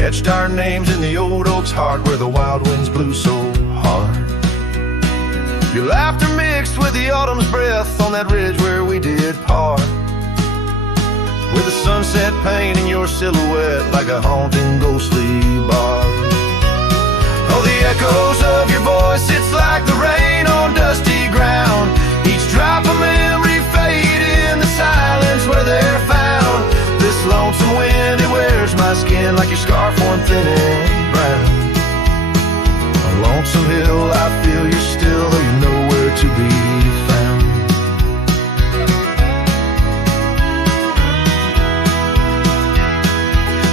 etched our names in the old oak's heart where the wild winds blew so hard. Your laughter mixed with the autumn's breath on that ridge where we did part, with the sunset painting your silhouette like a haunting ghostly bar. Oh, the echoes of your voice, it's like the rain on dusty ground. Each drop of memory fade in the silence where they're found. This lonesome wind, it wears my skin like your scarf worn thin and brown. On Lonesome Hill, I feel you still, though you're nowhere to be found.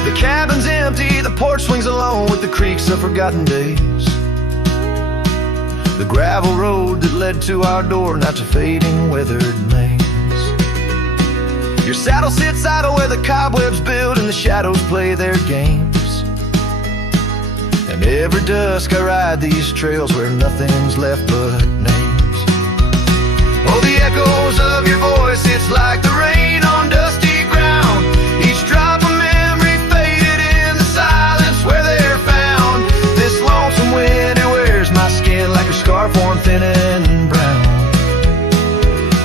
The cabin's empty, the porch swings alone with the creaks of forgotten days. The gravel road that led to our door, now it's a fading, weathered maze. Your saddle sits idle where the cobwebs build and the shadows play their games. And every dusk I ride these trails where nothing's left but names. Oh, the echoes of your voice, it's like the rain on dusty ground. Each drop of memory faded in the silence where they're found. This lonesome wind, it wears my skin like a scarf worn thin and brown.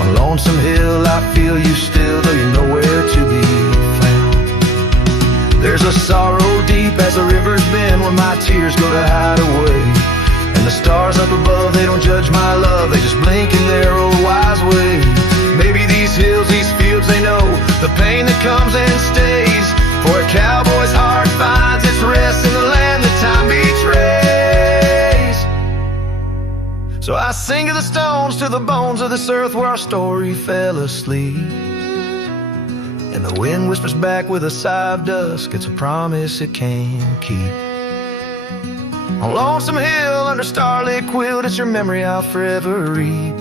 On Lonesome Hill, I feel you still, though you're nowhere to be found. There's a sorrow deep as the river's bend where my tears go to hide away. And the stars up above, they don't judge my love, they just blink in their old wise way. Maybe these hills, these fields, they know the pain that comes and stays. For a cowboy's heart finds its rest in the land that time betrays. So I sing to the stones, to the bones of this earth where our story fell asleep. And the wind whispers back with a sigh of dusk, it's a promise it can't keep. On Lonesome Hill, under starlit quilt, it's your memory I'll forever reap.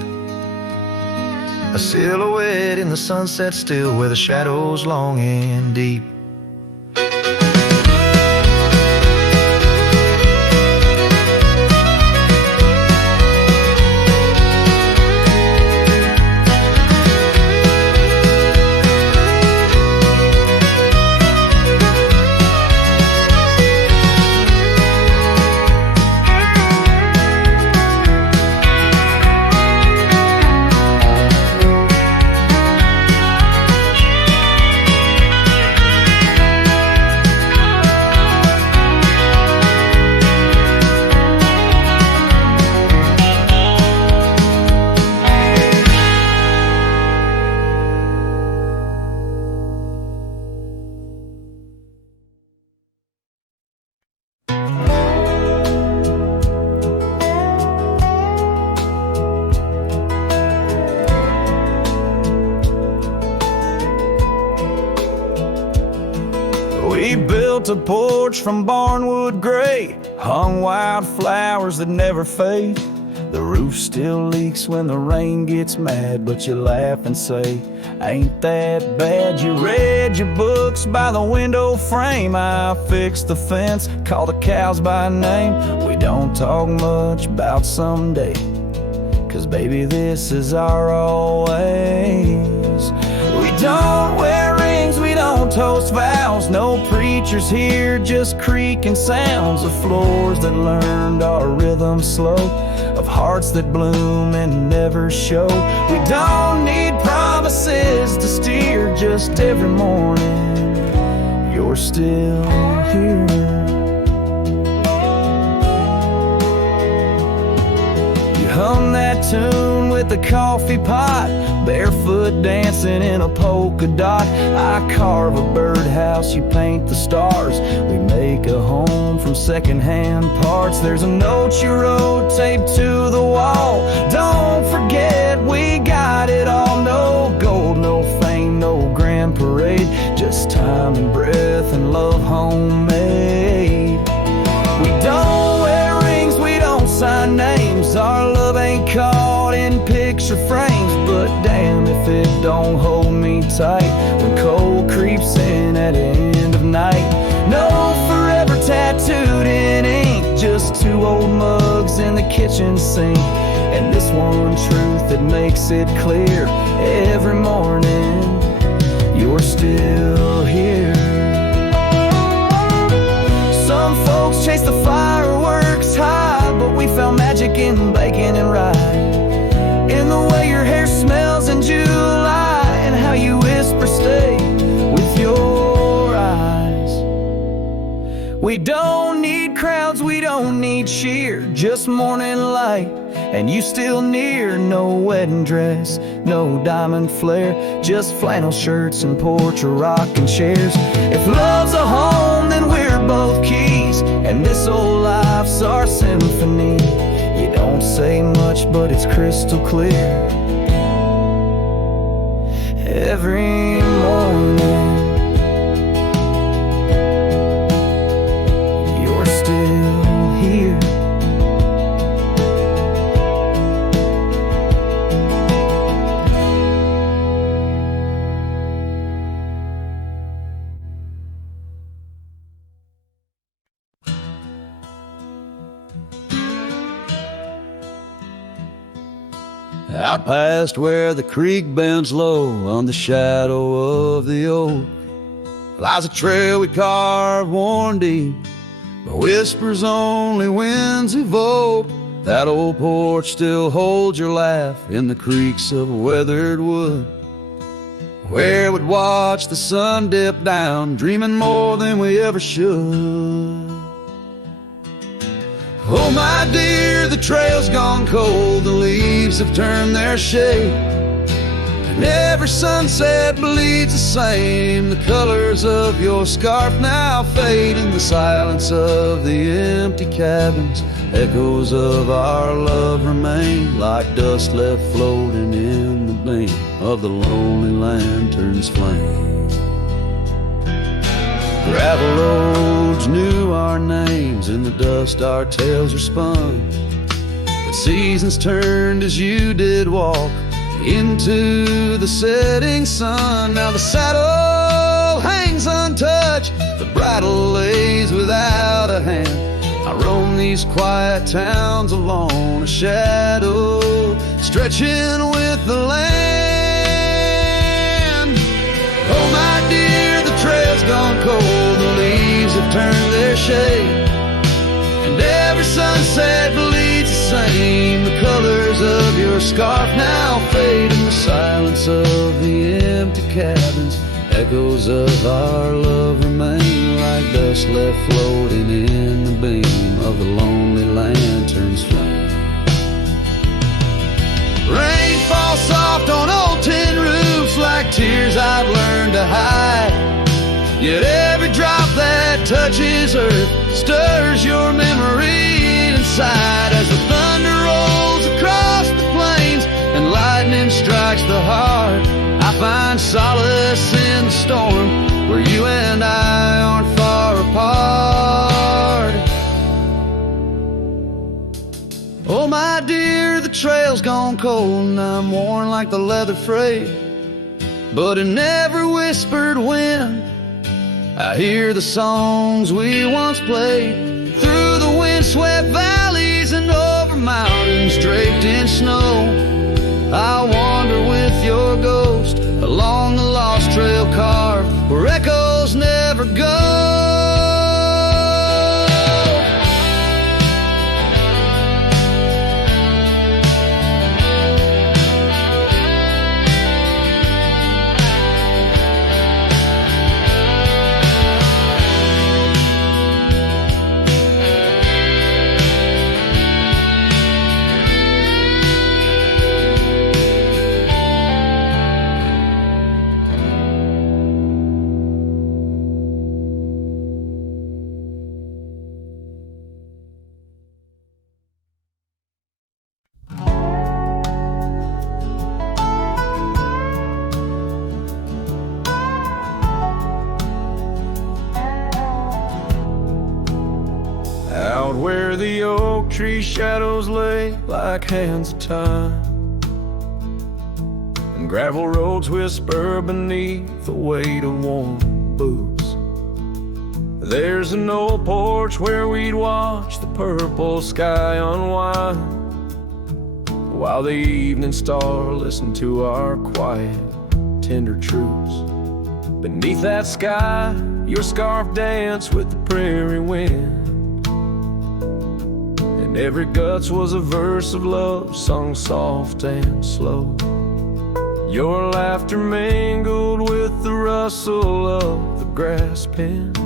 A silhouette in the sunset still, where the shadows long and deep. We built a porch from barnwood gray, hung wildflowers that never fade. The roof still leaks when the rain gets mad, but you laugh and say, ain't that bad? You read your books by the window frame. I fixed the fence, called the cows by name. We don't talk much about someday, 'cause baby, this is our always. We don't wear rings, we don't toast vows. No preachers here, just creaking sounds of floors that learned our rhythm slow, of hearts that bloom and never show. We don't need promises to steer, just every morning you're still here. You hum that tune with the coffee pot, barefoot dancing in a polka dot. I carve a birdhouse, you paint the stars. We make a home from secondhand parts. There's a note you wrote taped to the wall. Don't forget we got it all. No gold, no fame, no grand parade, just time and breath and love homemade. We don't wear rings, we don't sign names. Our love ain't caught in picture frames, but damn if it don't hold me tight when cold creeps in at end of night. No forever tattooed in ink, just two old mugs in the kitchen sink, and this one truth that makes it clear every morning you're still here. folks chase the fireworks high, but we found magic in bacon and rye, in the way your hair smells in July, and how you whisper stay with your eyes. We don't need crowds, we don't need cheer, just morning light, and you still near. No wedding dress, no diamond flare, just flannel shirts and porch or rocking chairs. If love's a home, then we're both keys, and this old life's our symphony. You don't say much, but it's crystal clear. Every morning you're still here. Out past where the creek bends low, on the shadow of the oak, lies a trail we carved worn deep, but whispers only winds evoke. That old porch still holds your laugh in the creaks of weathered wood, where we'd watch the sun dip down, dreaming more than we ever should. Oh my dear, the trail's gone cold, the leaves have turned their shade, and every sunset bleeds the same. The colors of your scarf now fade, in the silence of the empty cabins, echoes of our love remain, like dust left floating in the beam of the lonely lantern's flame. Gravel roads knew our names, in the dust our tales are spun, but seasons turned as you did walk into the setting sun. Now the saddle hangs untouched, the bridle lays without a hand. I roam these quiet towns alone, a shadow stretching with the land. Oh my dear, the trail's gone cold, the leaves have turned their shade, and every sunset bleeds the same. The colors of your scarf now fade, in the silence of the empty cabins, echoes of our love remain, like dust left floating in the beam of the lonely lantern's flame. Rain falls soft on old tin roofs, like tears I've learned to hide, yet every drop that touches earth stirs your memory inside. As the thunder rolls across the plains and lightning strikes the heart, I find solace in the storm, where you and I aren't far apart. Oh my dear, the trail's gone cold, and I'm worn like the leather freight, but in every whispered wind I hear the songs we once played, through the windswept valleys and over mountains draped in snow. I wander with your ghost along the lost trail carved where echoes never go. Out where the oak tree shadows lay like hands of time, and gravel roads whisper beneath the weight of warm boots. There's an old porch where we'd watch the purple sky unwind, while the evening star listened to our quiet, tender truths. Beneath that sky, your scarf danced with the prairie wind, and every guts was a verse of love sung soft and slow. Your laughter mingled with the rustle of the grass pinned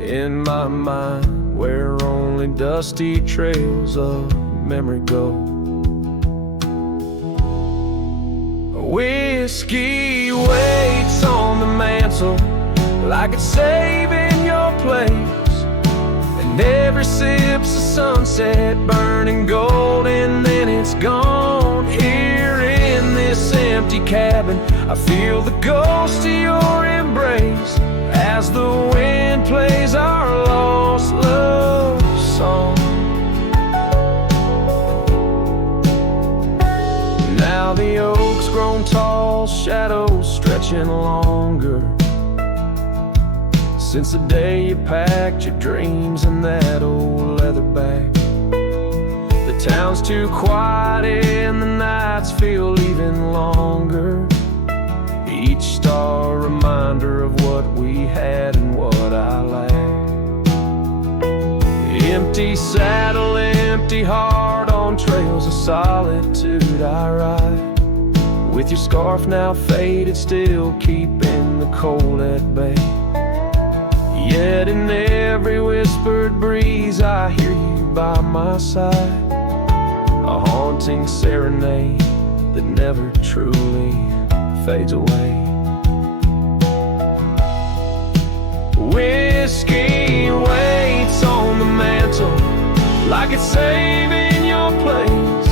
in my mind, where only dusty trails of memory go. Whiskey waits on the mantle like it's saving your place, and every sip's a sunset burning gold, and then it's gone. Here in this empty cabin, I feel the ghost of your embrace as the wind plays our lost love song. Now the oak's grown tall, shadows stretching longer, since the day you packed your dreams in that old leather bag. The town's too quiet and the nights feel even longer, each star a reminder of what we had and what I lacked. Empty saddle, empty heart, on trails of solitude I ride, with your scarf now faded, still keeping the cold at bay. Yet in every whispered breeze I hear you by my side, a haunting serenade that never truly fades away. Whiskey waits on the mantle like it's saving your place,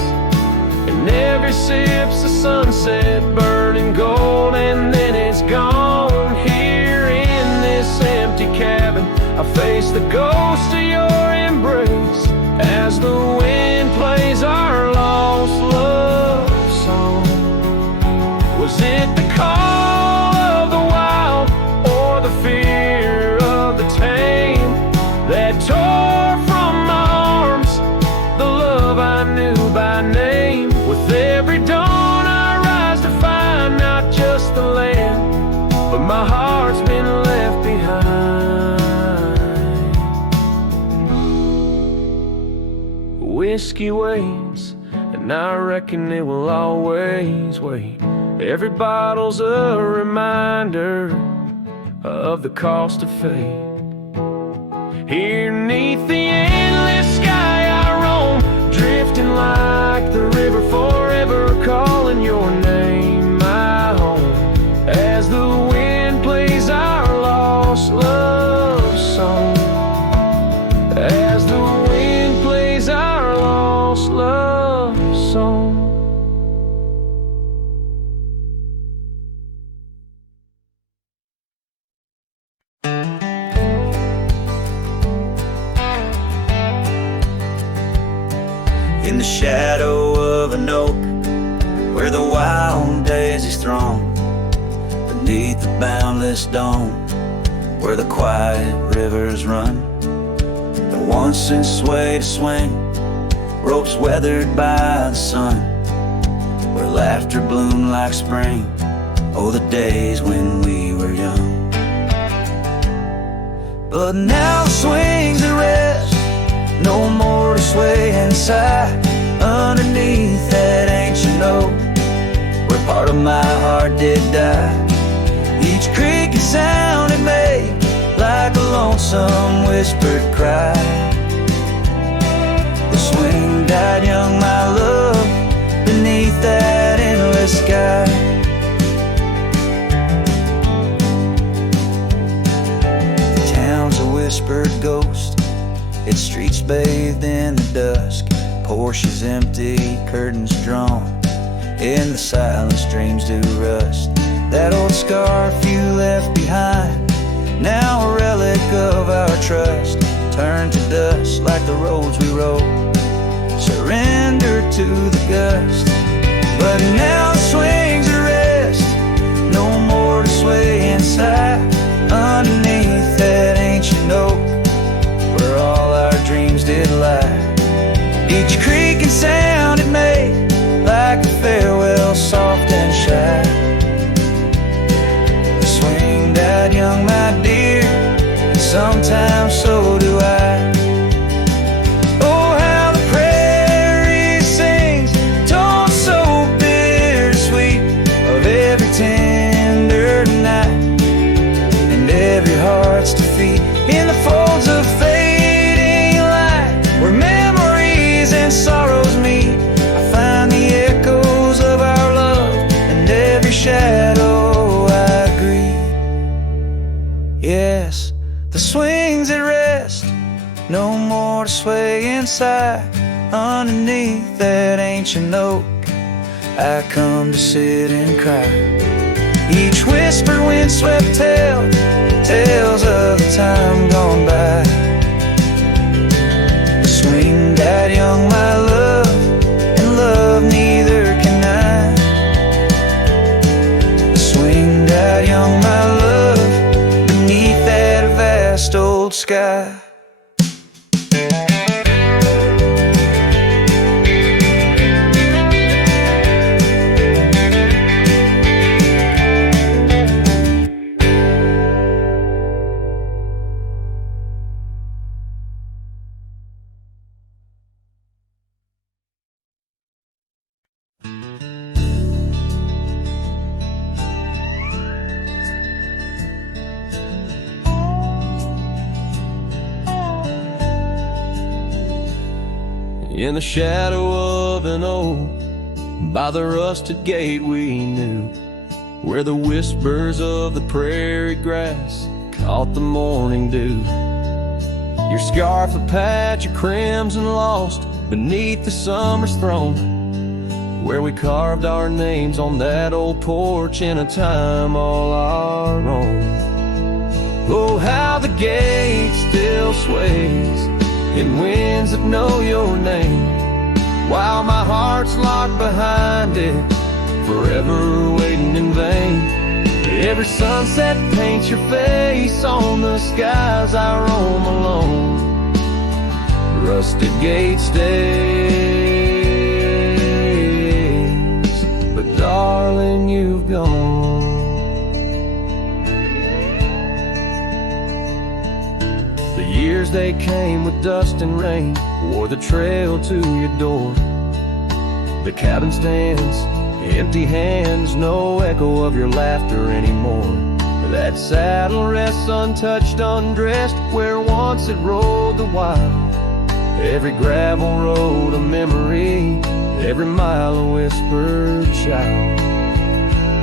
and every sip's a sunset burning gold, and then it's gone. Here in this empty cabin, I face the ghost of your embrace as the wind plays our lost love song. Was it the call of the wild or the fear of the tame that tore from my arms the love I knew by name? With every dawn I rise to find not just the land, but my heart's been left behind. Whiskey waits, and I reckon it will always wait. Every bottle's a reminder of the cost of fate. Here 'neath the endless sky I roam, drifting like the river, forever calling your name my home, as the wind plays our lost love song, as the wind plays our lost love song. In the shadow of an oak, where the wild daisies throng, beneath the boundless dome, where the quiet rivers run, that once in sway to swing, ropes weathered by the sun, where laughter bloomed like spring, oh the days when we were young. But now the swings at rest, no more to sway and sigh, underneath that ancient oak, where part of my heart did die. Each creaking sound it made like a lonesome whispered cry. The swing died young, my love, beneath that endless sky. The town's a whispered ghost, its streets bathed in the dusk, Porsches empty, curtains drawn, in the silence dreams do rust. That old scarf you left behind, now a relic of our trust, turned to dust like the roads we rode, surrendered to the gust. But now the swings are rest, no more to sway inside, underneath that ancient oak, where all our dreams did lie. Each creaking sound it made like a farewell, soft and shy. The swing died young, my dear, and sometimes so do I. Oh, how no more to sway inside. Underneath that ancient oak, I come to sit and cry. Each whisper windswept tale, tales of the time gone by. Swing that young, my love, and love neither can I. Swing that young, my love, beneath that vast old sky. In the shadow of an oak, by the rusted gate we knew, where the whispers of the prairie grass caught the morning dew. Your scarf a patch of crimson lost beneath the summer's throne, where we carved our names on that old porch in a time all our own. Oh, how the gate still sways in winds that know your name, while my heart's locked behind it, forever waiting in vain. Every sunset paints your face on the skies I roam alone. Rusted gate stays, but darling, you've gone. Years they came with dust and rain, wore the trail to your door. The cabin stands, empty hands, no echo of your laughter anymore. That saddle rests untouched, undressed, where once it rode the wild. Every gravel road a memory, every mile a whispered child.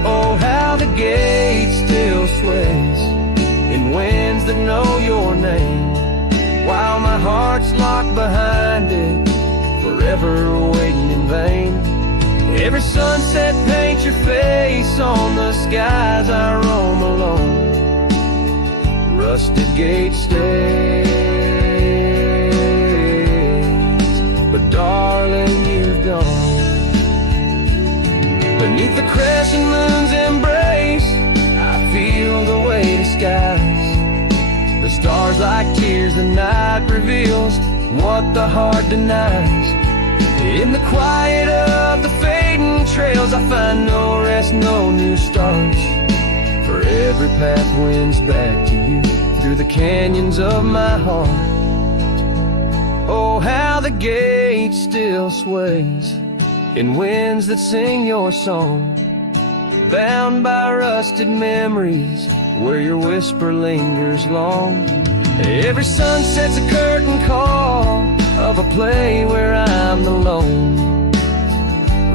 Oh, how the gate still sways in winds that know your name, while my heart's locked behind it, forever waiting in vain. Every sunset paints your face on the skies I roam alone. Rusted gate stays, but darling, you've gone. Beneath the crescent moon's embrace, I feel the weight of skies. The stars like tears, the night reveals what the heart denies. In the quiet of the fading trails, I find no rest, no new starts. For every path wins back to you, through the canyons of my heart. Oh, how the gate still sways in winds that sing your song, bound by rusted memories, where your whisper lingers long. Every sunset's a curtain call of a play where I'm alone.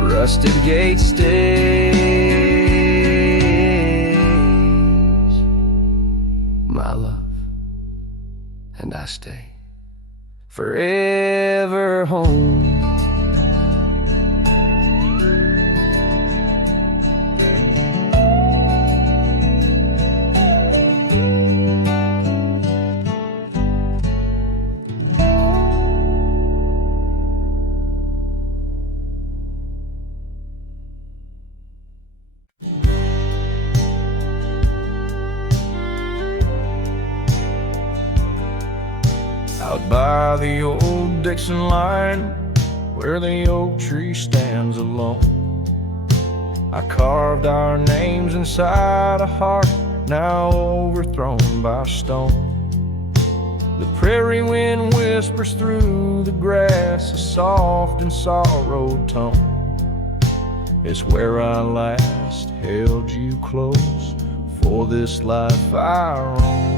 Rusted gate stays, my love, and I stay forever home. Out by the old Dixon line, where the oak tree stands alone, I carved our names inside a heart now overthrown by stone. The prairie wind whispers through the grass, a soft and sorrowed tone. It's where I last held you close, for this life I roam.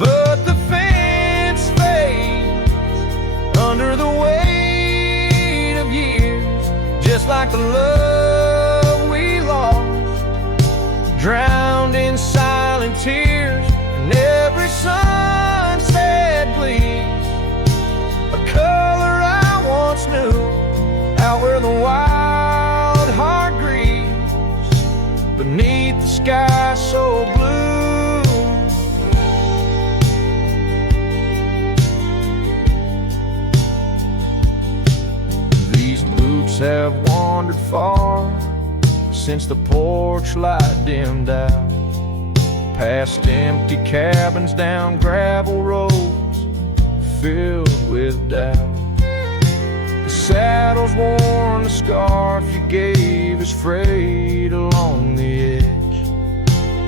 But the fence fades under the weight of years, just like the love we lost, drowned in silent tears. And every sunset Steps have wandered far since the porch light dimmed out, past empty cabins, down gravel roads filled with doubt. The saddle's worn, the scarf you gave is frayed along the edge.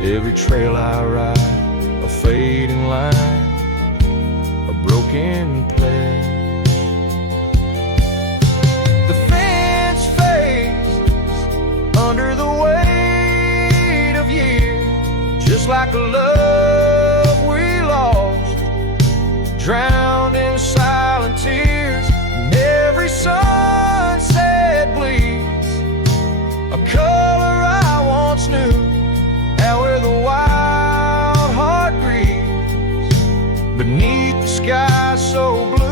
Every trail I ride, a fading line, a broken pledge. The fence fades under the weight of years, just like a love we lost, drowned in silent tears. And every sunset bleeds a color I once knew, out where the wild heart grieves beneath the sky so blue.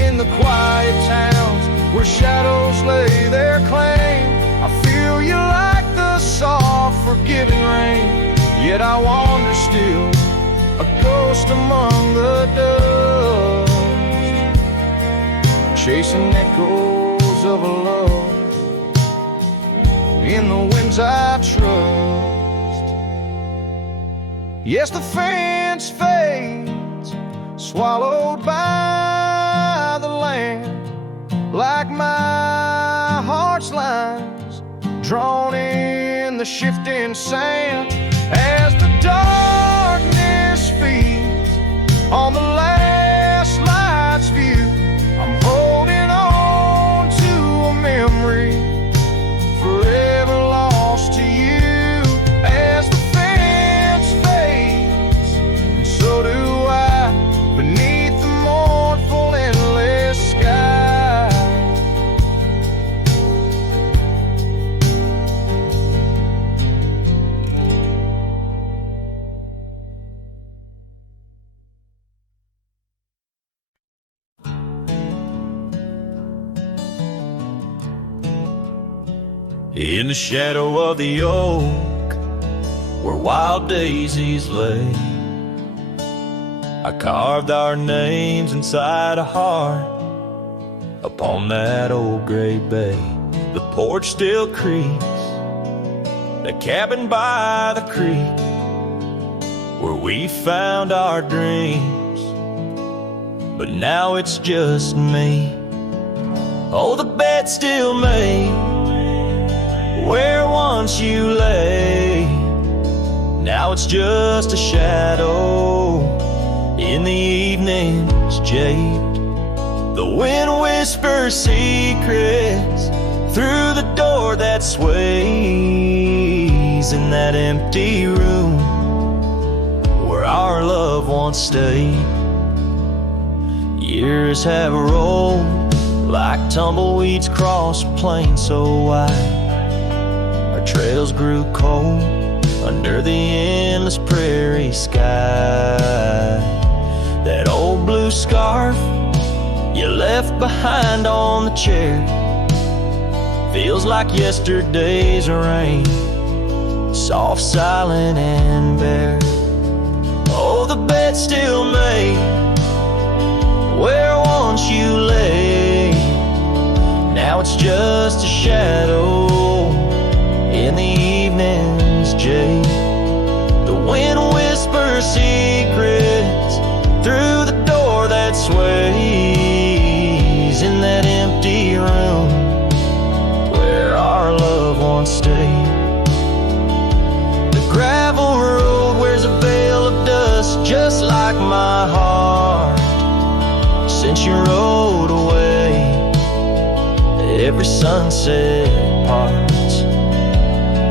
In the quiet towns where shadows lay their claim, I feel you like the soft forgiving rain. Yet I wander still, a ghost among the dust, chasing echoes of a love in the winds I trust. Yes, the fence fades, swallowed by the land, like my heart's lines drawn in the shifting sand. As the darkness feeds on the last light's view, I'm holding on to a memory forever lost to you. As the fence fades, and so do I, beneath the mournful endless sky. In the shadow of the oak, where wild daisies lay, I carved our names inside a heart upon that old gray bay. The porch still creaks, the cabin by the creek, where we found our dreams, but now it's just me. Oh, the bed's still made where once you lay, now it's just a shadow in the evening's jade. The wind whispers secrets through the door that sways in that empty room where our love once stayed. Years have rolled like tumbleweeds across a plain so wide. Trails grew cold under the endless prairie sky. That old blue scarf you left behind on the chair feels like yesterday's rain, soft, silent, and bare. Oh, the bed's still made where once you lay, now it's just a shadow in the evening's jade. The wind whispers secrets through the door that sways in that empty room where our love once stayed. The gravel road wears a veil of dust just like my heart since you rode away. Every sunset parts,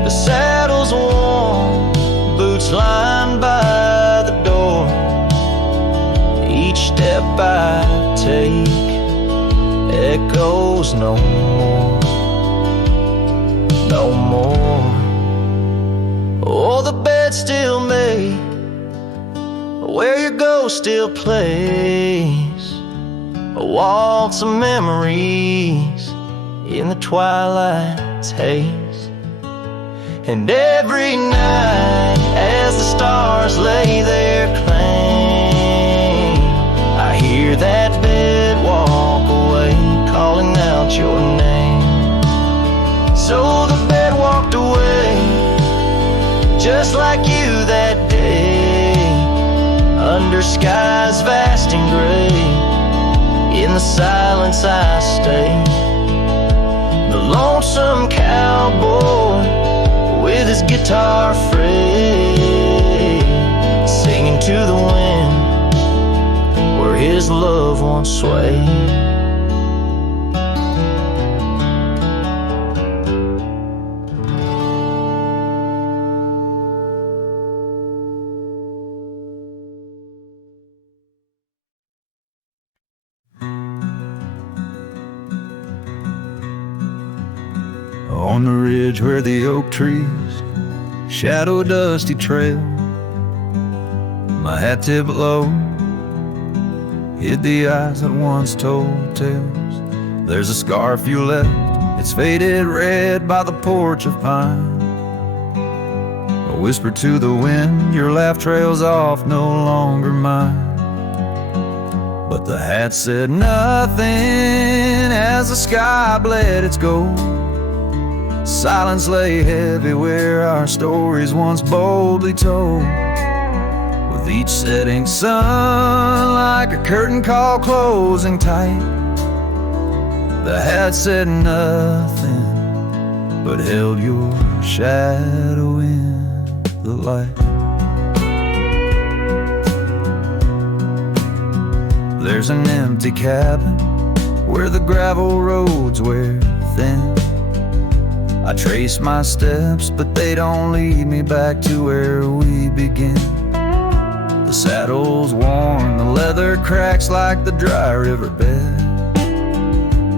the saddle's worn, boots lined by the door. Each step I take echoes no more, no more. Oh, the bed's still made where your ghost still plays a waltz of memories in the twilight's haze. And every night as the stars lay their claim, I hear that bed walk away, calling out your name. So the bed walked away, just like you that day, under skies vast and gray. In the silence I stay, the lonesome cowboy with his guitar frayed, singing to the wind where his love once swayed. On the ridge where the oak trees shadow a dusty trail, my hat tipped low hid the eyes that once told tales. There's a scarf you left, it's faded red by the porch of pine. I whisper to the wind, your laugh trails off, no longer mine. But the hat said nothing as the sky bled its gold. Silence lay heavy where our stories once boldly told. With each setting sun like a curtain call closing tight, the hat said nothing but held your shadow in the light. There's an empty cabin where the gravel roads wear thin. I trace my steps, but they don't lead me back to where we begin. The saddle's worn, the leather cracks like the dry riverbed.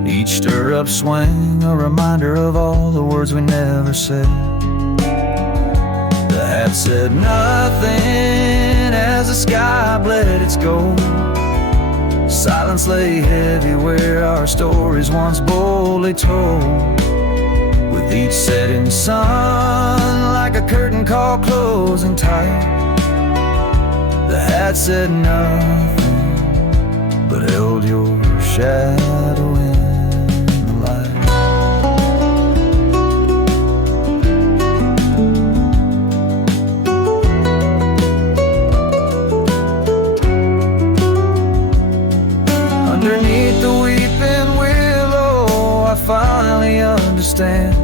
Each stirrup swing, a reminder of all the words we never said. The hat said nothing as the sky bled its gold. Silence lay heavy where our stories once boldly told. With each setting sun like a curtain call closing tight, the hat said nothing but held your shadow in the light. Underneath the weeping willow, I finally understand.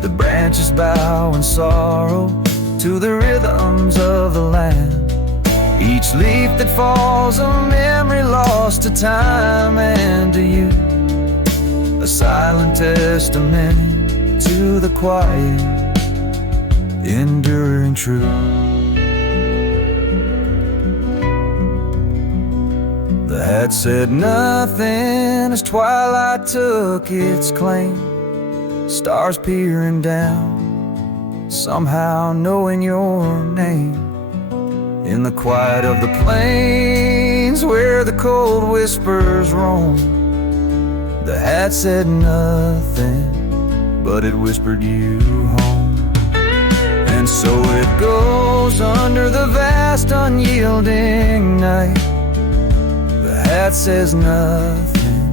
The branches bow in sorrow to the rhythms of the land. Each leaf that falls, a memory lost to time and to you, a silent testament to the quiet, enduring truth. The hat said nothing as twilight took its claim. Stars peering down, somehow knowing your name. In the quiet of the plains where the cold whispers roam, the hat said nothing, but it whispered you home. And so it goes under the vast unyielding night. The hat says nothing,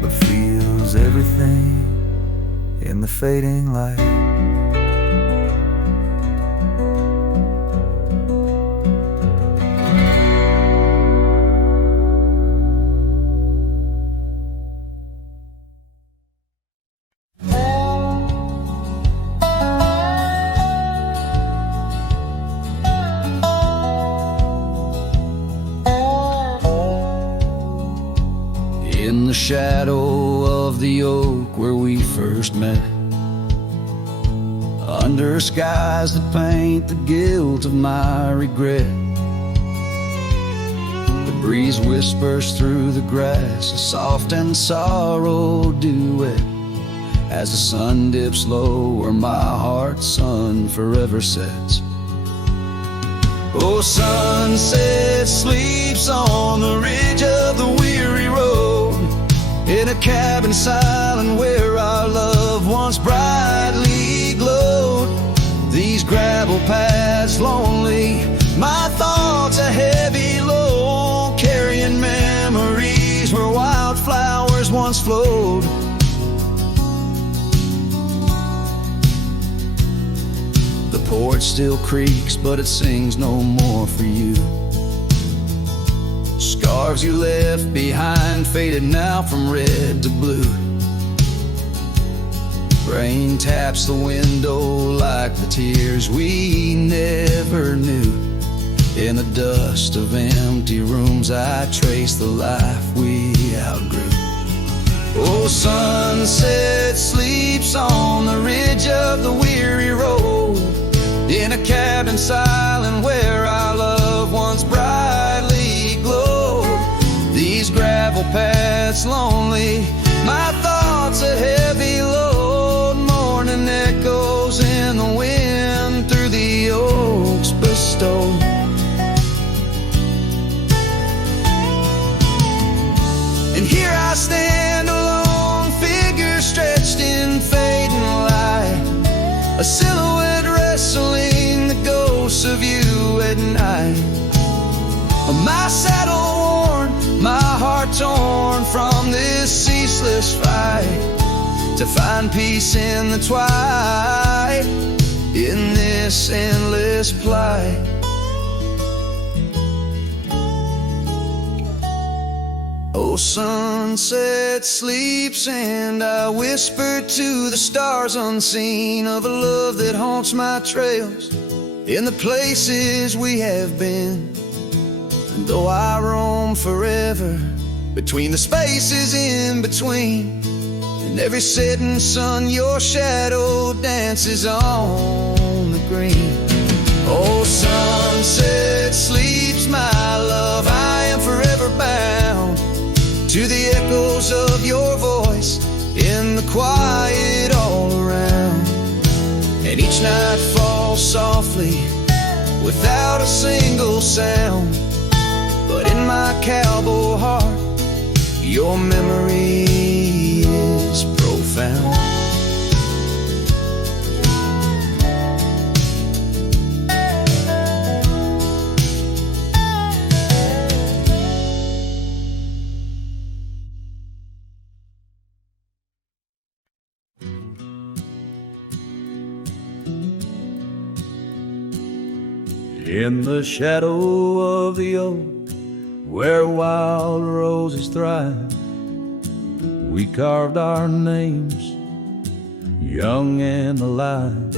but feels everything in the fading light. In the shadow of the oak where we first met, under skies that paint the guilt of my regret, the breeze whispers through the grass, a soft and sorrow duet, as the sun dips low where my heart's sun forever sets. Oh, sunset sleeps on the ridge of the weary road, in a cabin silent where our love once brightly glowed. These gravel paths lonely, my thoughts a heavy load, carrying memories where wildflowers once flowed. The porch still creaks, but it sings no more for you. Scarves you left behind, faded now from red to blue. Rain taps the window like the tears we never knew. In the dust of empty rooms I trace the life we outgrew. Oh, sunset sleeps on the ridge of the weary road, in a cabin silent where our loved ones brightly glowed. These gravel paths lonely, my thoughts a heavy load. Morning echoes in the wind through the oaks bestowed. And here I stand, a lone figure stretched in fading light, a silhouette wrestling the ghosts of you at night. My saddle worn, my heart torn from this ceaseless fight, to find peace in the twilight, in this endless plight. Oh, sunset sleeps and I whisper to the stars unseen of a love that haunts my trails in the places we have been. And though I roam forever between the spaces in between, in every setting sun your shadow dances on the green. Oh, sunset sleeps, my love, I am forever bound to the echoes of your voice in the quiet all around. And each night falls softly without a single sound, but in my cowboy heart your memory is profound. In the shadow of the oak, where wild roses thrive, we carved our names, young and alive.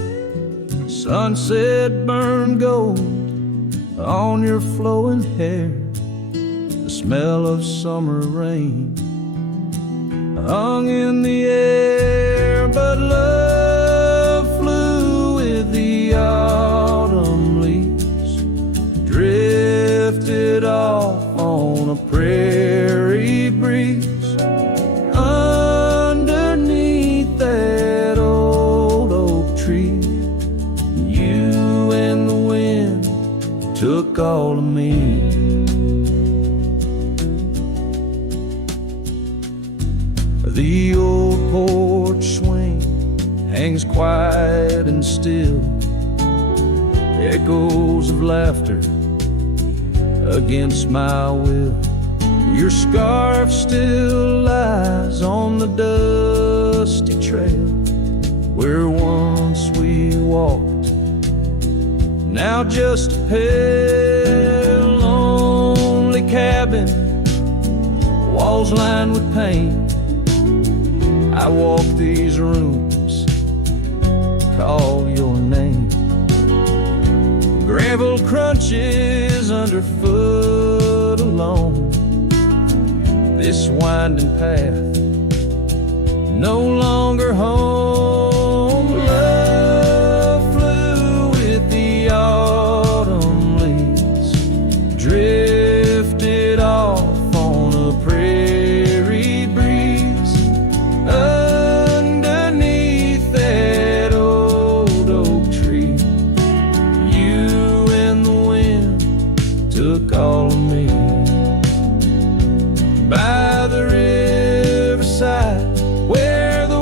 Sunset burned gold on your flowing hair, the smell of summer rain hung in the air. But love flew with the autumn leaves, drifted off on a prairie breeze. Underneath that old oak tree, you and the wind took all of me. The old porch swing hangs quiet and still, echoes of laughter against my will. Your scarf still lies on the dusty trail where once we walked, now just a pale, lonely cabin, walls lined with paint. I walk these rooms, call your name. Gravel crunches underfoot alone, this winding path no longer home. Love flew with the autumn leaves, drifted off on a prairie breeze. Underneath that old oak tree, you and the wind took all of me. By the riverside where the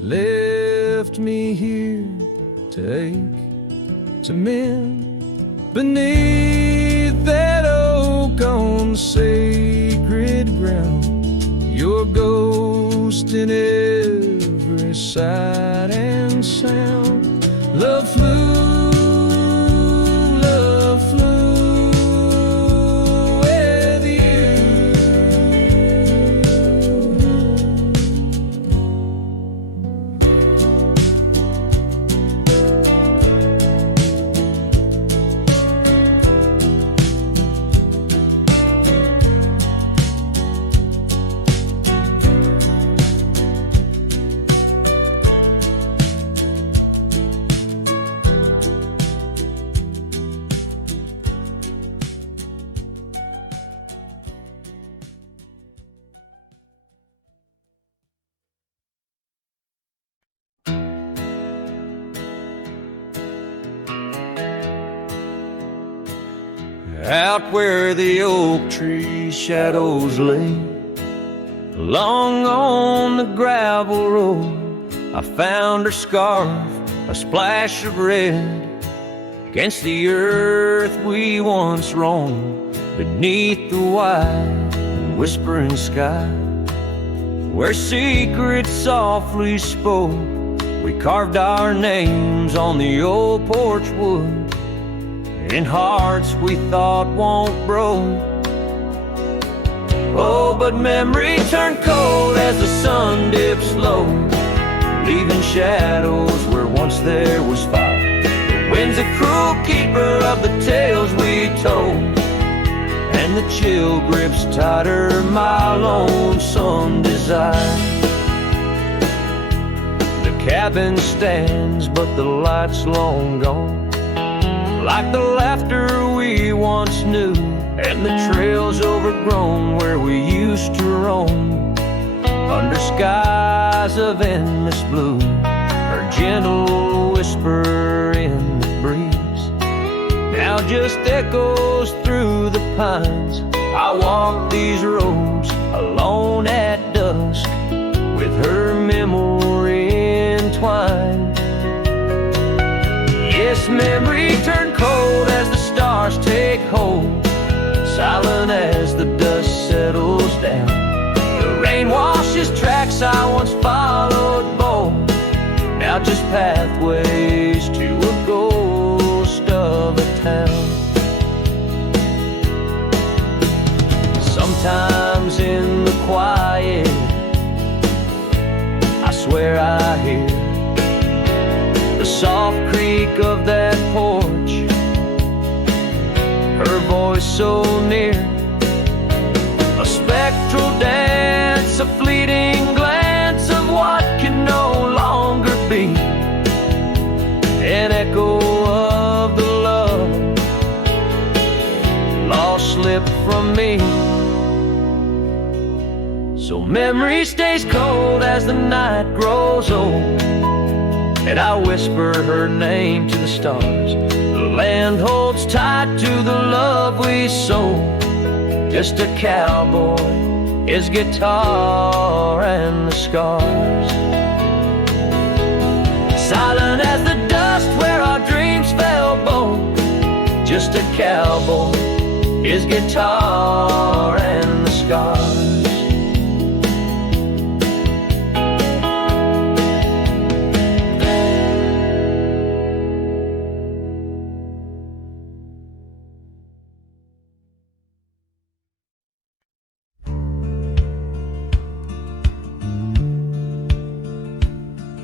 left me here to ache, to mend beneath that oak on sacred ground. Your ghost in every sight and sound. Love flew with you. Out where the oak tree shadows lay, along on the gravel road, I found her scarf, a splash of red, against the earth we once roamed, beneath the wide and whispering sky, where secrets softly spoke. We carved our names on the old porch wood, in hearts we thought won't grow. Oh, but memory turned cold as the sun dips low, leaving shadows where once there was fire. The wind's a cruel keeper of the tales we told, and the chill grips tighter my lonesome desire. The cabin stands, but the light's long gone, like the laughter we once knew, and the trails overgrown where we used to roam, under skies of endless blue. Her gentle whisper in the breeze now just echoes through the pines. I walk these roads alone at dusk, with her memory entwined. Yes, memory turned cold as the stars take hold, silent as the dust settles down. The rain washes tracks I once followed bold, now just pathways to a ghost of a town. Sometimes in the quiet, I swear I hear the soft creak of that porch, her voice so near, a spectral dance, a fleeting glance of what can no longer be, an echo of the love lost slip from me. So memory stays cold as the night grows old, and I whisper her name to the stars. The land holds tight to the love we sold, just a cowboy, his guitar and the scars. Silent as the dust where our dreams fell bold, just a cowboy, his guitar and the scars.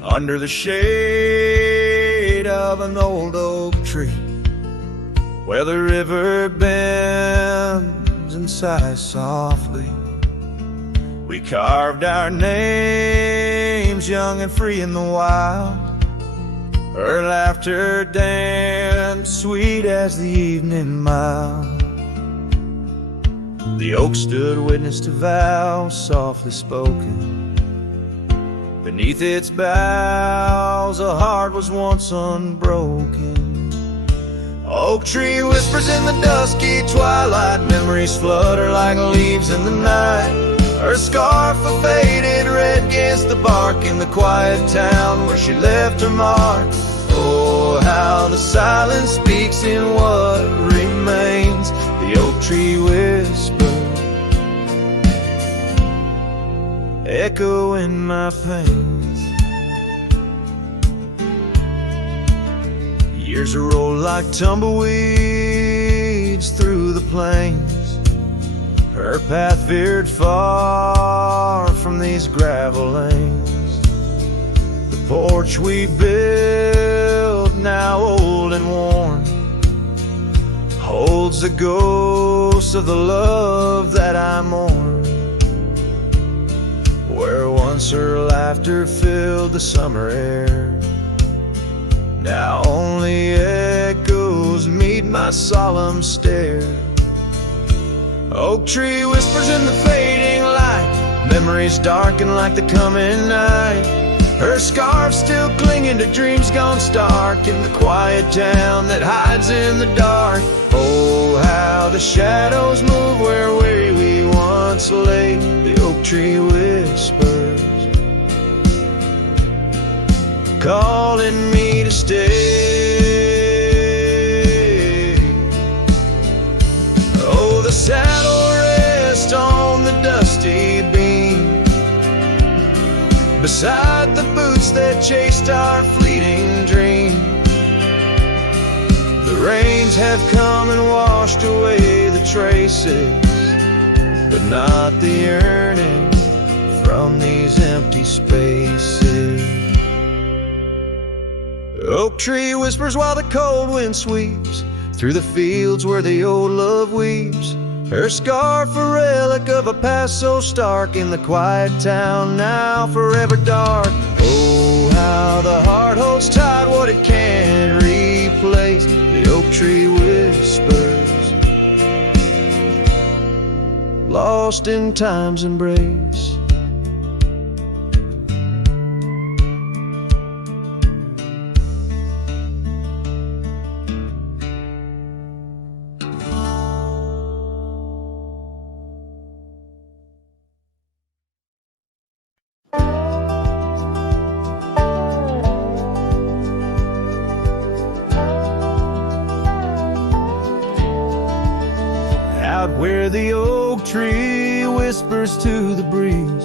Under the shade of an old oak tree, where the river bends and sighs softly, we carved our names young and free in the wild. Her laughter danced sweet as the evening mild. The oak stood witness to vows softly spoken. Beneath its boughs a heart was once unbroken. Oak tree whispers in the dusky twilight, memories flutter like leaves in the night. Her scarf a faded red against the bark in the quiet town where she left her mark. Oh, how the silence speaks in what remains, the oak tree whisper, echo in my pains. Years roll like tumbleweeds through the plains. Her path veered far from these gravel lanes. The porch we built, now old and worn, holds the ghost of the love that I mourn. Where once her laughter filled the summer air, now only echoes meet my solemn stare. Oak tree whispers in the fading light, memories darken like the coming night. Her scarf still clinging to dreams gone stark in the quiet town that hides in the dark. Oh, how the shadows move where we once lay, the oak tree whispers, calling me to stay. Oh, the saddle rests on the dusty beam, beside the boots that chased our fleeting dream. The rains have come and washed away the traces, but not the yearning from these empty spaces. Oak tree whispers while the cold wind sweeps through the fields where the old love weeps. Her scarf a relic of a past so stark in the quiet town now forever dark. Oh, how the heart holds tight what it can't replace, the oak tree whispers, lost in time's embrace. Where the oak tree whispers to the breeze,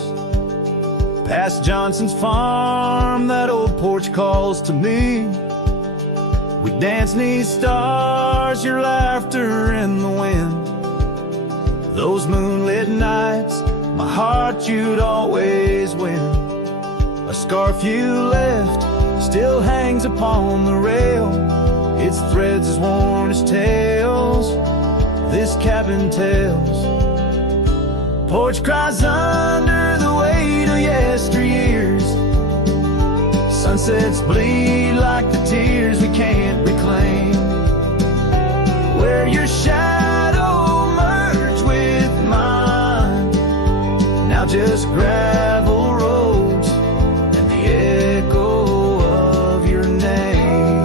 past Johnson's farm, that old porch calls to me. We dance 'neath stars, your laughter in the wind. Those moonlit nights, my heart you'd always win. A scarf you left still hangs upon the rail, its threads as worn as tales this cabin tells. Porch cries under the weight of yesteryears. Sunsets bleed like the tears we can't reclaim. Where your shadow merged with mine, now just gravel roads and the echo of your name.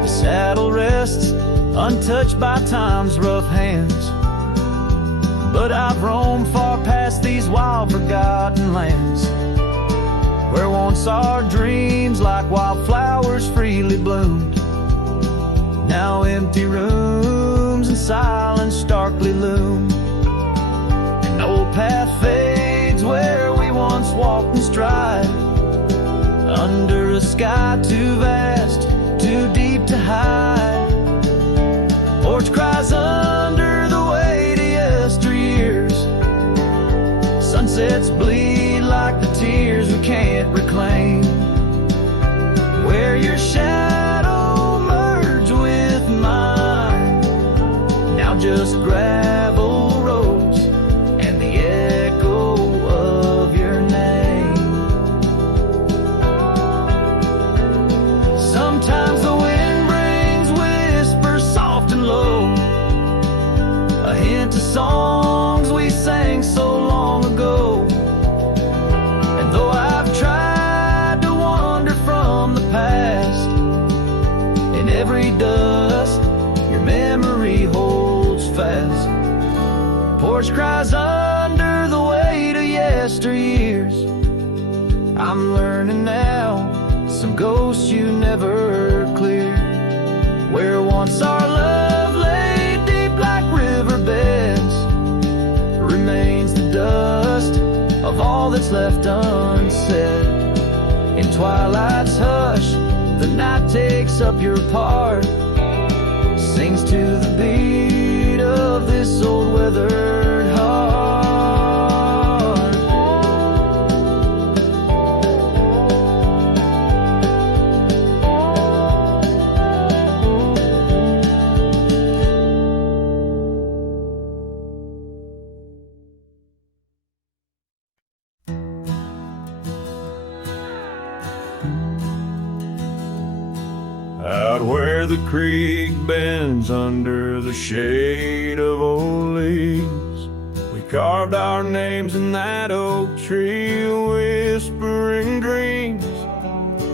The saddle rests untouched by time's rough hands, but I've roamed far past these wild forgotten lands, where once our dreams like wildflowers freely bloomed. Now empty rooms and silence starkly loom. An old path fades where we once walked in stride, under a sky too vast, too deep to hide. Porch cries under the weight of yesteryears. Sunsets bleed like the tears we can't reclaim. Where your shadow merged with mine, now just gravel roads and the echo of your name. Sometimes the wind brings whispers soft and low, a hint of songs we sang so long ago. And though I've tried to wander from the past, porch cries under the weight of yesteryears. I'm learning now, some ghosts you never cleared. Where once our love lay deep like riverbeds, remains the dust of all that's left unsaid. In twilight's hush, the night takes up your part, sings to the beat of this old weathered heart. Out where the creek bends under the shade of old leaves, we carved our names in that oak tree, whispering dreams.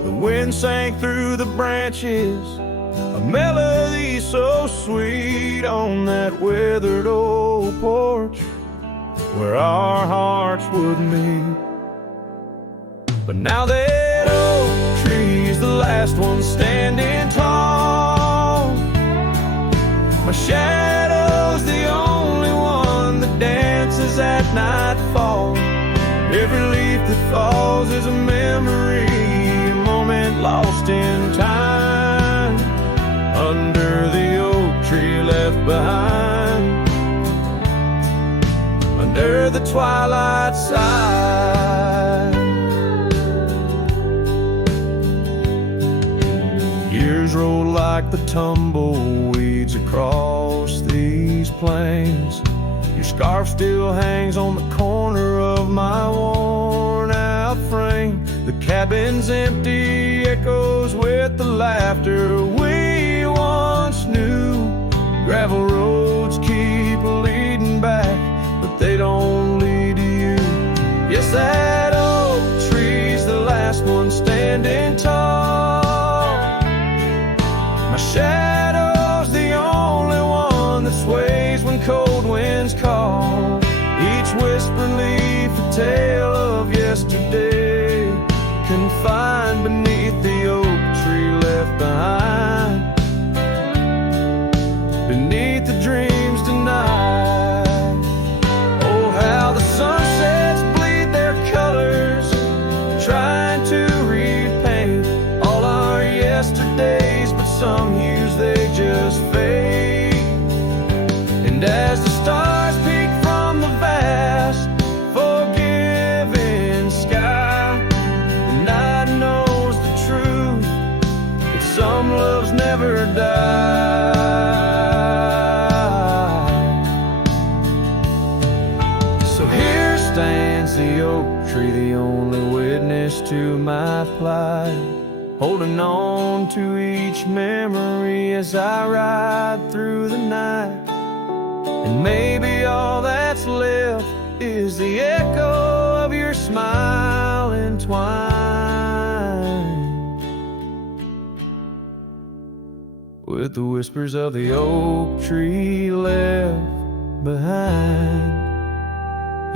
The wind sang through the branches, a melody so sweet on that weathered old porch where our hearts would meet. But now that oak tree's the last one standing tall, my shadow's the only one that dances at nightfall. Every leaf that falls is a memory, a moment lost in time, under the oak tree left behind, under the twilight side. Years roll like the tumbleweeds across these plains. Your scarf still hangs on the corner of my worn out frame. The cabin's empty, echoes with the laughter we once knew. Gravel roads keep leading back, but they don't lead to you. Yes, that oak tree's the last one standing tall, my shadow's the only one that sways when cold winds call. Each whisper leaf a tale of yesterday, confined beneath the oak tree left behind, beneath the dreams denied. Oh, how the sunsets bleed their colors, trying to repaint all our yesterdays, but some hues they just fade. And as the stars peek from the vast, forgiving sky, the night knows the truth, that some loves never die. So here stands the oak tree, the only witness to my plight, holding on to each memory as I ride through the night. And maybe all that's left is the echo of your smile entwined with the whispers of the oak tree left behind.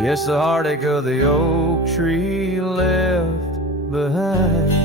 Yes, the heartache of the oak tree left behind.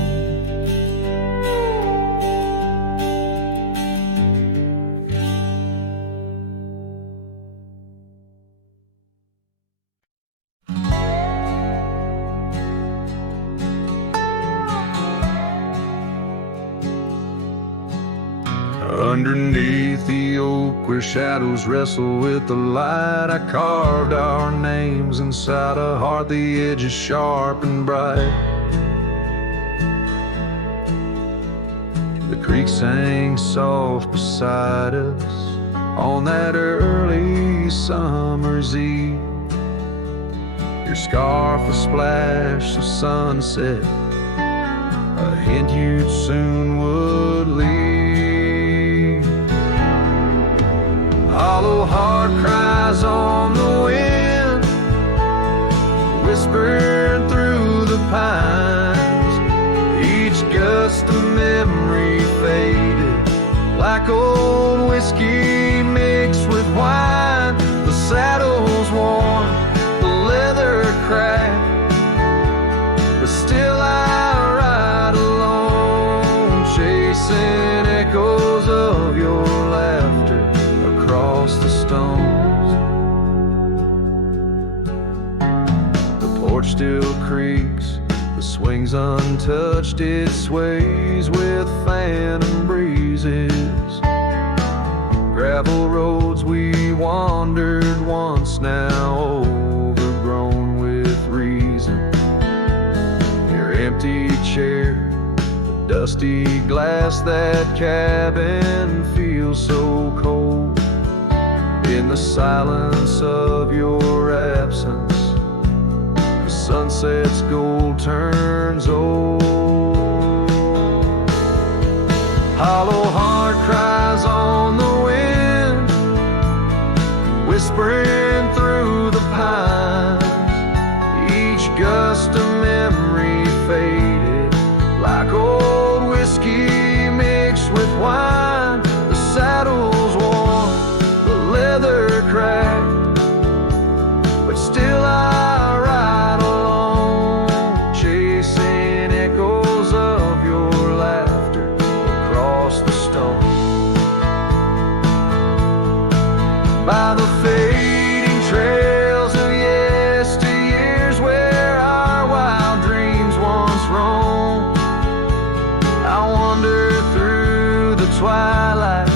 Underneath the oak where shadows wrestle with the light, I carved our names inside a heart, the edges sharp and bright. The creek sang soft beside us on that early summer's eve. Your scarf a splash of sunset, a hint you soon would leave. Hollow heart cries on the wind, whispered through the pines. Each gust of memory faded, like old whiskey mixed with wine. The saddle's worn still creaks, the swings untouched, it sways with phantom breezes. Gravel roads we wandered once, now overgrown with reason. Your empty chair, the dusty glass, that cabin feels so cold. In the silence of your absence, the sunset's gold turns old. Hollow heart cries on the wind, whispering through the pines. Each gust of memory faded, like old whiskey mixed with wine. The saddle's worn, the leather cracked, but still I ride alone, chasing echoes of your laughter across the stone. By the fading trails of yesteryears where our wild dreams once roamed, I wander through the twilight,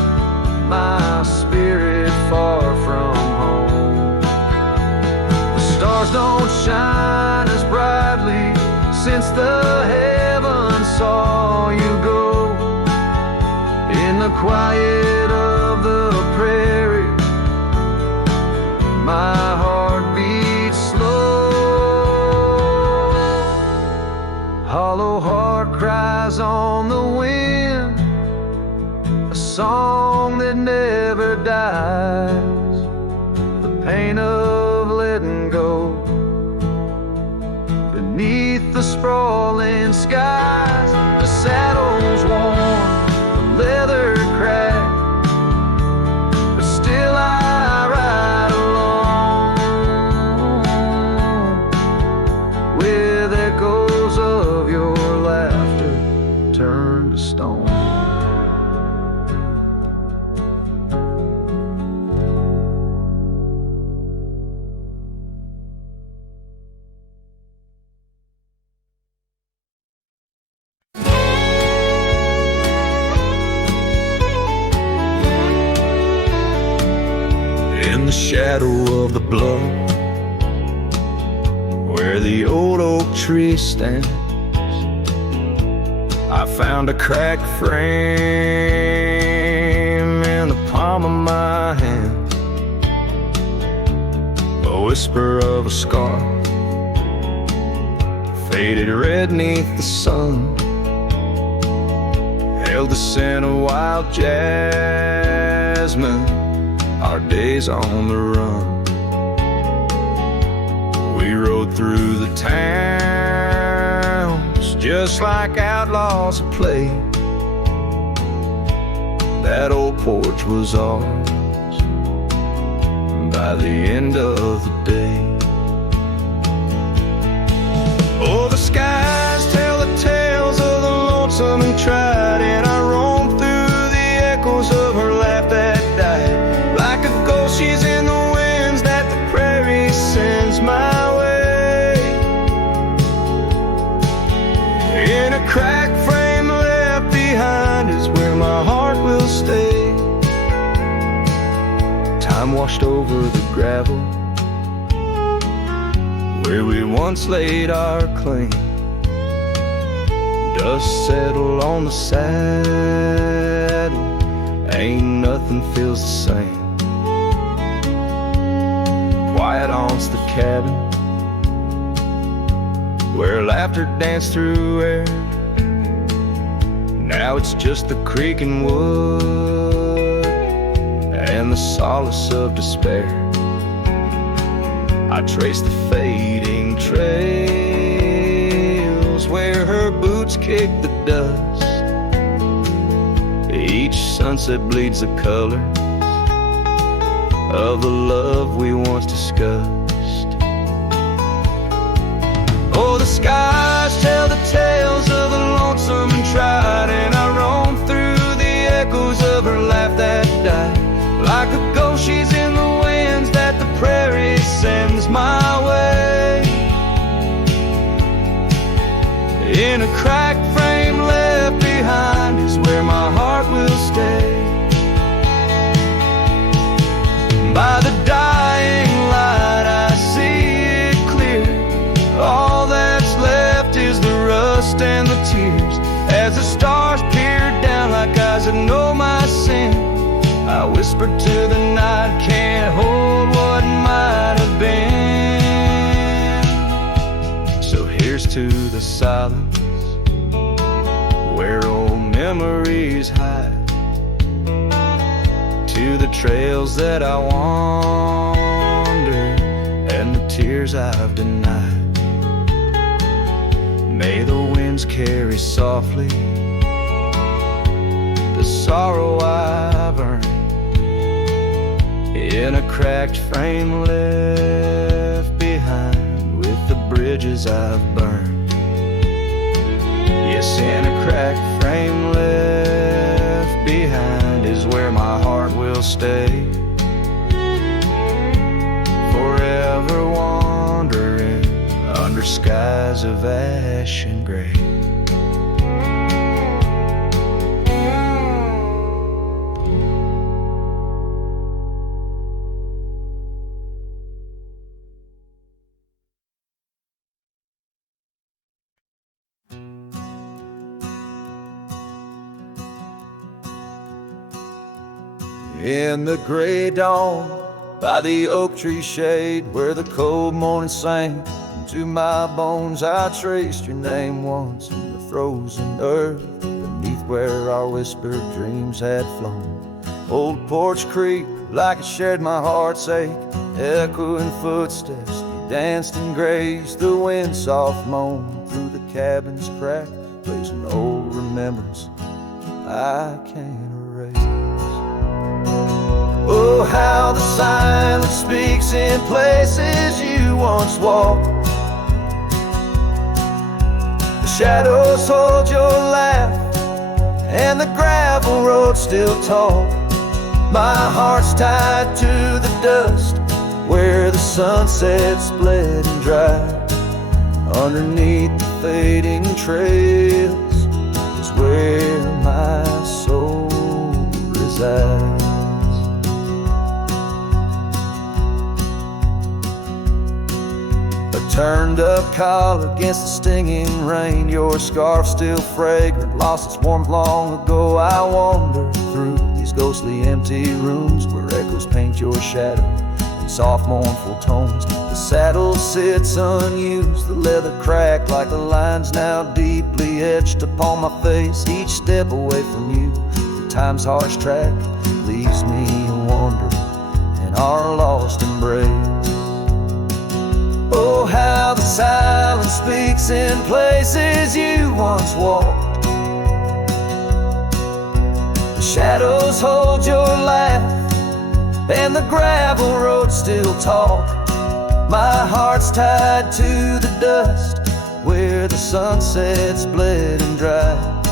my spirit far from home. The stars don't shine as brightly since the heavens saw you go. In the quiet of the prairie, my heart beats slow. Hollow heart cries on the wind, a song that never dies. The pain of letting go beneath the sprawling skies. The saddle's worn, the leather cracked, but still I ride along, with echoes of your laughter turned to stone. In the shadow of the bluff, where the old oak tree stands, I found a cracked frame in the palm of my hand, a whisper of a scar, faded red neath the sun, held the scent of wild jasmine, our days on the run. We rode through the towns just like outlaws at play. That old porch was ours by the end of the day. Oh, the skies tell the tales of the lonesome and tried, and I roamed through the echoes of her laugh that died. Like a ghost, she's in the winds that the prairie sends my way. In a cracked frame left behind is where my heart will stay. Time washed over the gravel where we once laid our claim. Dust settled on the saddle, ain't nothing feels the same. Quiet haunts the cabin where laughter danced through air. Now it's just the creaking wood and the solace of despair. I trace the fading trails where her boots kick the dust. Each sunset bleeds the color of the love we once discussed. Oh, the skies tell the tales of the lonesome and tried, and I roam through the echoes of her laugh that died. Like a ghost, she's in the winds that the prairie sends my way. In a cracked frame left behind is where my heart will stay. By the dying light I see it clear. All that's left is the rust and the tears. As the stars peered down like eyes that know my sin, I whispered to the night, can't hold what might have been. So here's to the silence where old memories hide, to the trails that I wander and the tears I've denied. May the winds carry softly the sorrow I've earned, in a cracked frame left behind with the bridges I've burned. Yes, in a cracked frame left behind is where my heart will stay, forever wandering under skies of ash and gray. In the gray dawn, by the oak tree shade, where the cold morning sang, to my bones I traced your name once in the frozen earth, beneath where our whispered dreams had flown. Old Porch Creek, like it shared my heart's ache, echoing footsteps, you danced and grazed, the wind soft moan through the cabin's crack, plays an old remembrance I can't erase. Oh, how the silence speaks in places you once walked. The shadows hold your laugh, and the gravel road still tall. My heart's tied to the dust, where the sunset split and dried. Underneath the fading trails is where my soul resides. Turned up collar against the stinging rain, your scarf still fragrant, lost its warmth long ago. I wander through these ghostly empty rooms where echoes paint your shadow in soft mournful tones. The saddle sits unused, the leather cracked like the lines now deeply etched upon my face. Each step away from you, time's harsh track leaves me wandering in our lost embrace. Oh, how the silence speaks in places you once walked. The shadows hold your laugh, and the gravel road still talk. My heart's tied to the dust, where the sunset split and dried.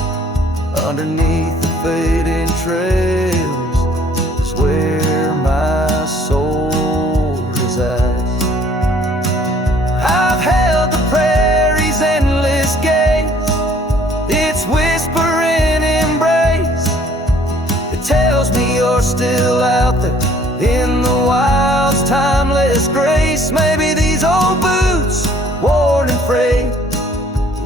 Underneath the fading trails is where my soul resides. I've held the prairie's endless gaze, its whispering embrace. It tells me you're still out there in the wild's timeless grace. Maybe these old boots, worn and frayed,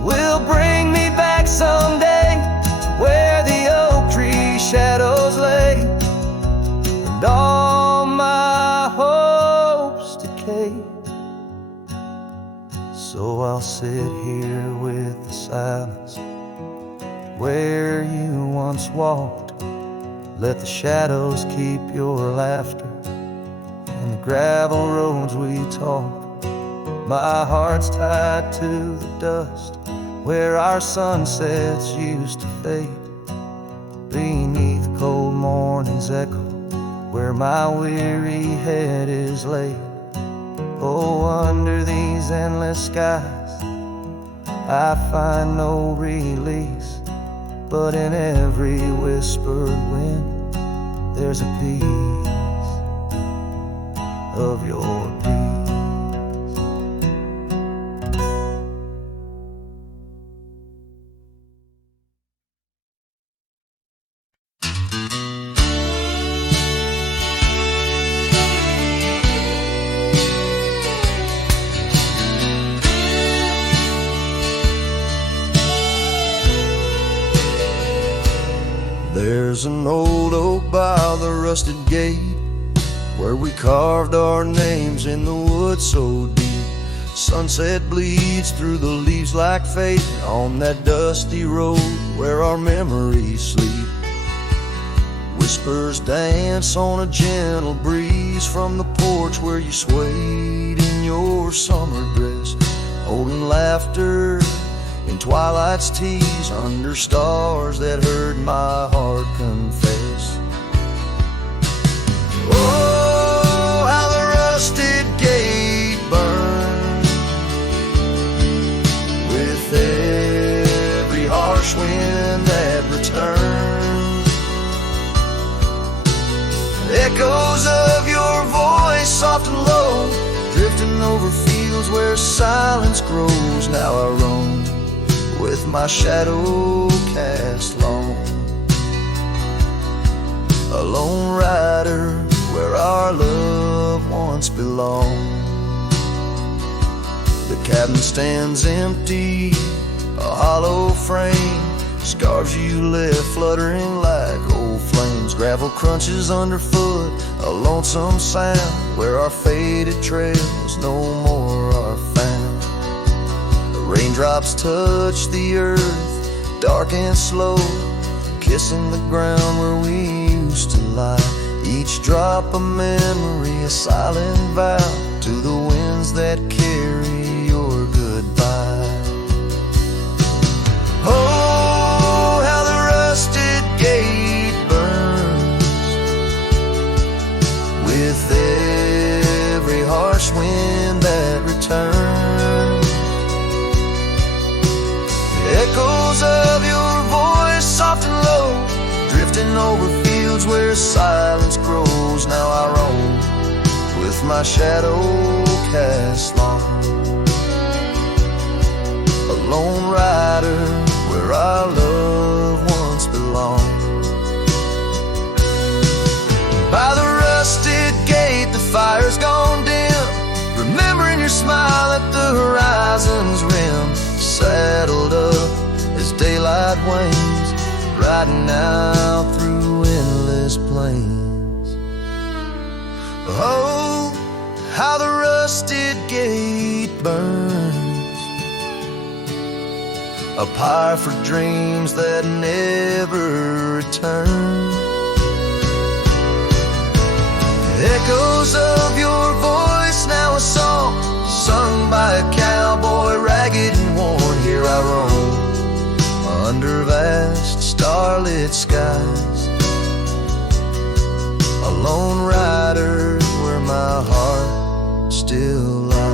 will bring me back someday to where the oak tree shadows lay, and all my hopes decay. So I'll sit here with the silence where you once walked. Let the shadows keep your laughter and the gravel roads we talk. My heart's tied to the dust, where our sunsets used to fade. Beneath cold morning's echo, where my weary head is laid. Oh, under these endless skies, I find no release, but in every whispered wind, there's a piece of your peace. There's an old oak by the rusted gate where we carved our names in the wood so deep. Sunset bleeds through the leaves like fate on that dusty road where our memories sleep. Whispers dance on a gentle breeze from the porch where you swayed in your summer dress, holding laughter in twilight's tease under stars that heard my heart confess. Oh, how the rusted gate burned with every harsh wind that returned. Echoes of your voice, soft and low, drifting over fields where silence grows. Now I roam with my shadow cast long, a lone rider where our love once belonged. The cabin stands empty, a hollow frame, scarves you left fluttering like old flames. Gravel crunches underfoot, a lonesome sound where our faded trails no more are found. The raindrops touch the earth, dark and slow, kissing the ground where we used to lie. Each drop a memory, a silent vow to the winds that carry your goodbye. Oh, how the rusted gate burns with every harsh wind that returns. Echoes of your voice, soft and low, drifting over fields where silence grows. Now I roam with my shadow cast long, a lone rider where our love once belonged. By the rusted gate the fire's gone dim, remembering your smile at the horizon's rim. Saddled up as daylight wanes, riding out through endless plains. Oh, how the rusted gate burns, a pyre for dreams that never return. Echoes of your voice, now a song sung by a cowboy, ragged and worn. Here I roam under vast starlit skies, a lone rider where my heart still lies.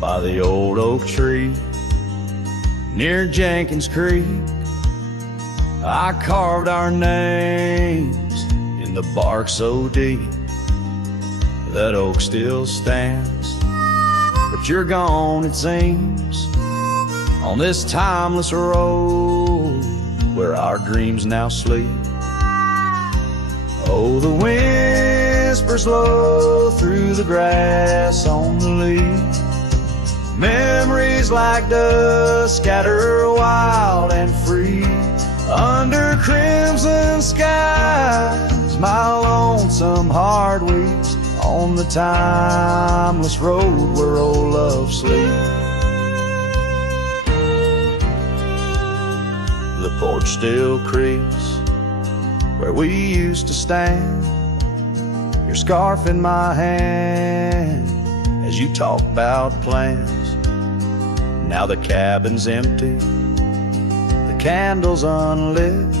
By the old oak tree near Jenkins Creek, I carved our names in the bark so deep. That oak still stands, but you're gone it seems, on this timeless road where our dreams now sleep. Oh, the whispers blow through the grass on the leaf, memories like dust scatter wild and free. Under crimson skies, my lonesome heart weeps on the timeless road where old love sleeps. The porch still creaks where we used to stand, your scarf in my hand as you talk about plans. Now the cabin's empty, the candles unlit,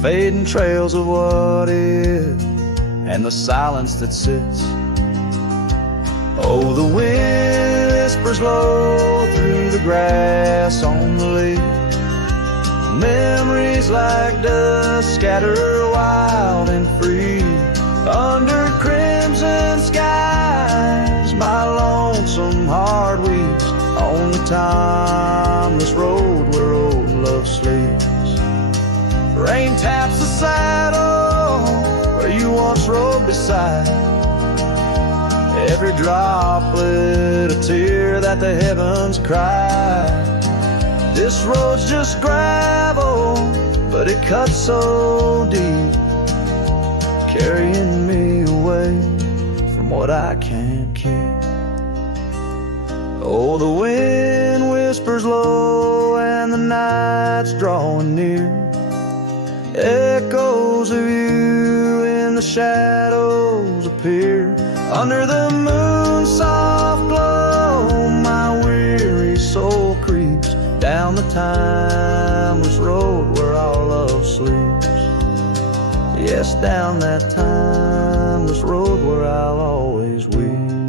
fading trails of what is, and the silence that sits. Oh, the whispers blow through the grass on the leaf, Memories like dust scatter wild and free under crimson skies. My lonesome heart weeps on the timeless road where old love sleeps. Rain taps the saddle where you once rode beside. Every droplet a tear that the heavens cry. This road's just gravel, but it cuts so deep, carrying me away from what I can't keep. Oh, the wind whispers low and the night's drawing near. Echoes of you in the shadows appear. Under the moon's soft glow, my weary soul creeps down the timeless road where our love sleeps. Yes, down that timeless road where I'll always weep.